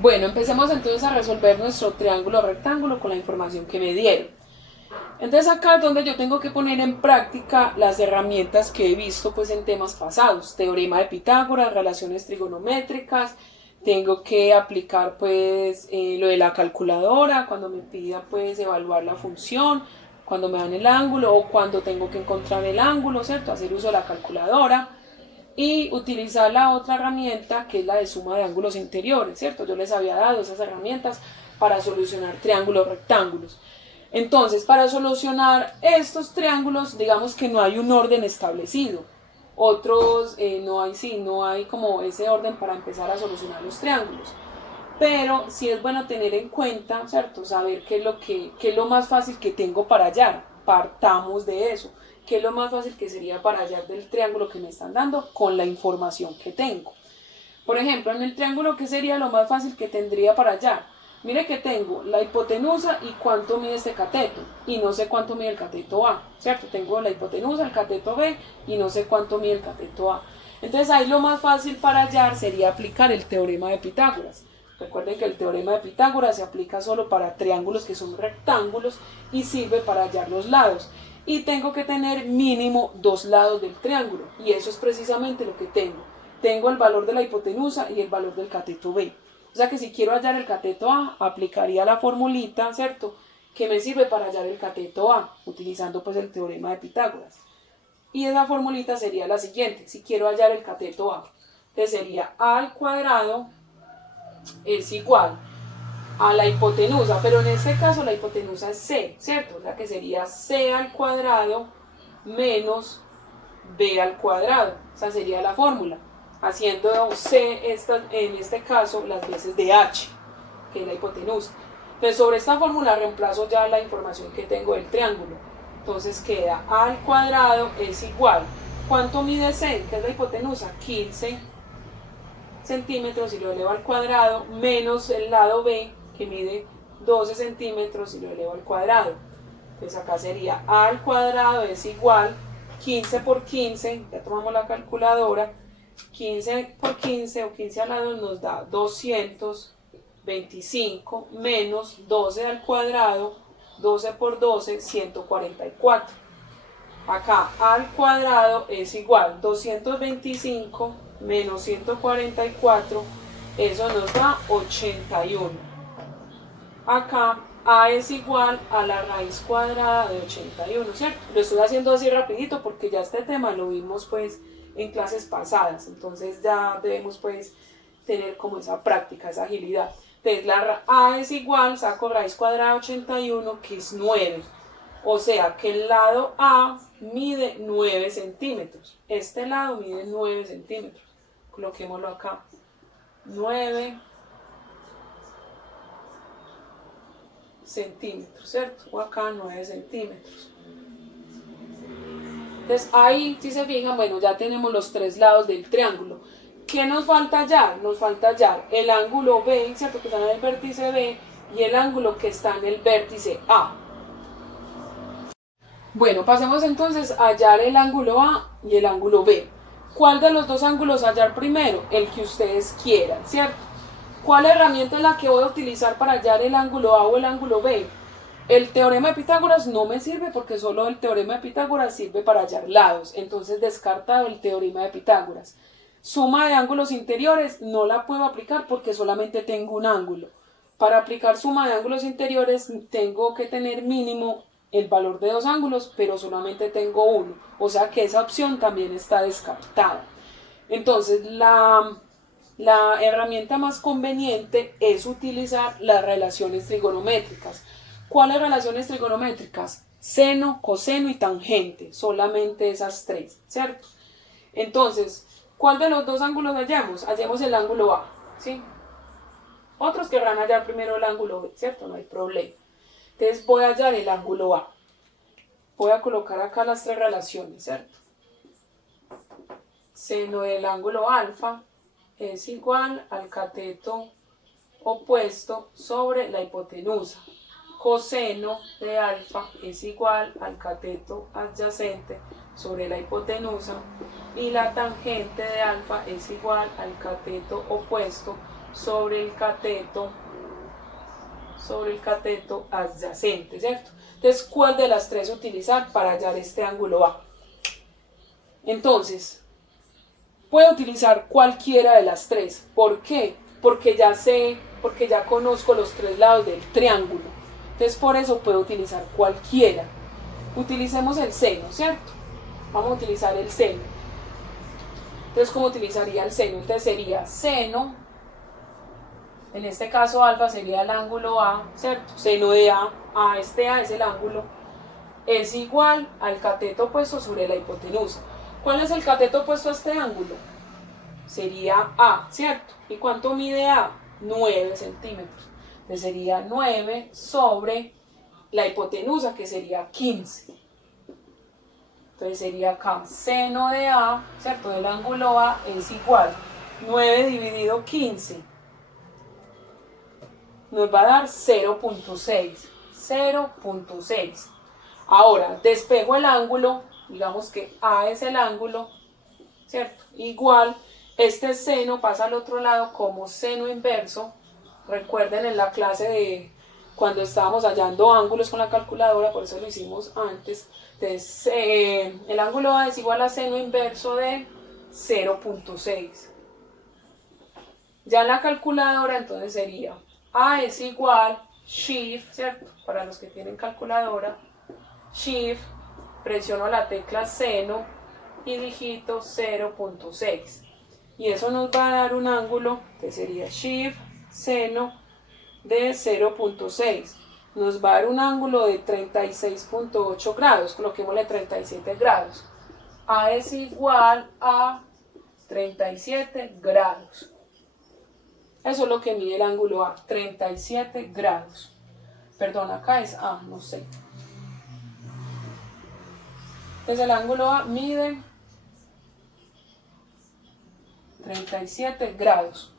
Bueno, empecemos entonces a resolver nuestro triángulo rectángulo con la información que me dieron. Entonces acá es donde yo tengo que poner en práctica las herramientas que he visto pues en temas pasados. Teorema de Pitágoras, relaciones trigonométricas. Tengo que aplicar pues lo de la calculadora cuando me pida pues evaluar la función, cuando me dan el ángulo o cuando tengo que encontrar el ángulo, ¿cierto? Hacer uso de la calculadora. Y utilizar la otra herramienta que es la de suma de ángulos interiores, ¿cierto? Yo les había dado esas herramientas para solucionar triángulos rectángulos. Entonces, para solucionar estos triángulos, digamos que no hay un orden establecido. Otros no hay como ese orden para empezar a solucionar los triángulos. Pero sí es bueno tener en cuenta, ¿cierto? Saber qué es lo más fácil que tengo para hallar. Partamos de eso. ¿Qué es lo más fácil que sería para hallar del triángulo que me están dando con la información que tengo? Por ejemplo, en el triángulo, ¿qué sería lo más fácil que tendría para hallar? Mire que tengo la hipotenusa y cuánto mide este cateto. Y no sé cuánto mide el cateto A, ¿cierto? Tengo la hipotenusa, el cateto B y no sé cuánto mide el cateto A. Entonces ahí lo más fácil para hallar sería aplicar el teorema de Pitágoras. Recuerden que el teorema de Pitágoras se aplica solo para triángulos que son rectángulos y sirve para hallar los lados. Y tengo que tener mínimo dos lados del triángulo. Y eso es precisamente lo que tengo. Tengo el valor de la hipotenusa y el valor del cateto B. O sea que si quiero hallar el cateto A, aplicaría la formulita, ¿cierto? Que me sirve para hallar el cateto A, utilizando pues el teorema de Pitágoras. Y esa formulita sería la siguiente. Si quiero hallar el cateto A, entonces sería A al cuadrado es igual a la hipotenusa, pero en este caso la hipotenusa es C, ¿cierto? O sea que sería C al cuadrado menos B al cuadrado. Esa sería la fórmula. Haciendo C en este caso las veces de H, que es la hipotenusa. Entonces sobre esta fórmula reemplazo ya la información que tengo del triángulo. Entonces queda A al cuadrado es igual. ¿Cuánto mide C? Que es la hipotenusa, 15 centímetros y lo elevo al cuadrado, menos el lado B, que mide 12 centímetros y lo elevo al cuadrado. Entonces acá sería A al cuadrado es igual 15 por 15, ya tomamos la calculadora, 15 por 15 o 15 al lado nos da 225 menos 12 al cuadrado, 12 por 12, 144. Acá A al cuadrado es igual 225 menos 144, eso nos da 81. Acá A es igual a la raíz cuadrada de 81, ¿cierto? Lo estoy haciendo así rapidito porque ya este tema lo vimos pues en clases pasadas, entonces ya debemos pues tener como esa práctica, esa agilidad. Entonces la A es igual, saco raíz cuadrada de 81, que es 9. O sea que el lado A mide 9 centímetros. Este lado mide 9 centímetros. Coloquémoslo acá. 9 centímetros, ¿cierto? O acá 9 centímetros. Entonces ahí, si se fijan, bueno, ya tenemos los tres lados del triángulo. ¿Qué nos falta hallar? Nos falta hallar el ángulo B, ¿cierto? Que está en el vértice B, y el ángulo que está en el vértice A. Bueno, pasemos entonces a hallar el ángulo A y el ángulo B. ¿Cuál de los dos ángulos hallar primero? El que ustedes quieran, ¿cierto? ¿Cuál herramienta es la que voy a utilizar para hallar el ángulo A o el ángulo B? El teorema de Pitágoras no me sirve porque solo el teorema de Pitágoras sirve para hallar lados, entonces descartado el teorema de Pitágoras. Suma de ángulos interiores no la puedo aplicar porque solamente tengo un ángulo. Para aplicar suma de ángulos interiores tengo que tener mínimo el valor de dos ángulos, pero solamente tengo uno. O sea que esa opción también está descartada. Entonces la herramienta más conveniente es utilizar las relaciones trigonométricas. ¿Cuáles relaciones trigonométricas? Seno, coseno y tangente. Solamente esas tres, ¿cierto? Entonces, ¿cuál de los dos ángulos hallamos? Hallemos el ángulo A, ¿sí? Otros querrán hallar primero el ángulo B, ¿cierto? No hay problema. Entonces voy a hallar el ángulo A. Voy a colocar acá las tres relaciones, ¿cierto? Seno del ángulo alfa es igual al cateto opuesto sobre la hipotenusa. Coseno de alfa es igual al cateto adyacente sobre la hipotenusa. Y la tangente de alfa es igual al cateto opuesto sobre el cateto adyacente, ¿cierto? Entonces, ¿cuál de las tres utilizar para hallar este ángulo A? Entonces, puedo utilizar cualquiera de las tres. ¿Por qué? Porque ya conozco los tres lados del triángulo. Entonces, por eso puedo utilizar cualquiera. Utilicemos el seno, ¿cierto? Vamos a utilizar el seno. Entonces, ¿cómo utilizaría el seno? Entonces sería seno, en este caso alfa sería el ángulo A, ¿cierto? Seno de A este A es el ángulo, es igual al cateto opuesto sobre la hipotenusa. ¿Cuál es el cateto opuesto a este ángulo? Sería A, ¿cierto? ¿Y cuánto mide A? 9 centímetros. Entonces sería 9 sobre la hipotenusa, que sería 15. Entonces sería acá seno de A, ¿cierto? Del ángulo A es igual 9 dividido 15. Nos va a dar 0.6. 0.6. Ahora, despejo el ángulo, digamos que A es el ángulo, ¿cierto? Igual, este seno pasa al otro lado como seno inverso. Recuerden en la clase de cuando estábamos hallando ángulos con la calculadora, por eso lo hicimos antes. Entonces, el ángulo A es igual a seno inverso de 0.6. Ya en la calculadora, entonces sería A es igual, shift, ¿cierto? Para los que tienen calculadora, shift, presiono la tecla seno y digito 0.6. Y eso nos va a dar un ángulo que sería shift, seno de 0.6. Nos va a dar un ángulo de 36.8 grados, coloquémosle 37 grados. A es igual a 37 grados. Eso es lo que mide el ángulo A, 37 grados. Perdón, acá es A, no sé. Entonces el ángulo A mide 37 grados.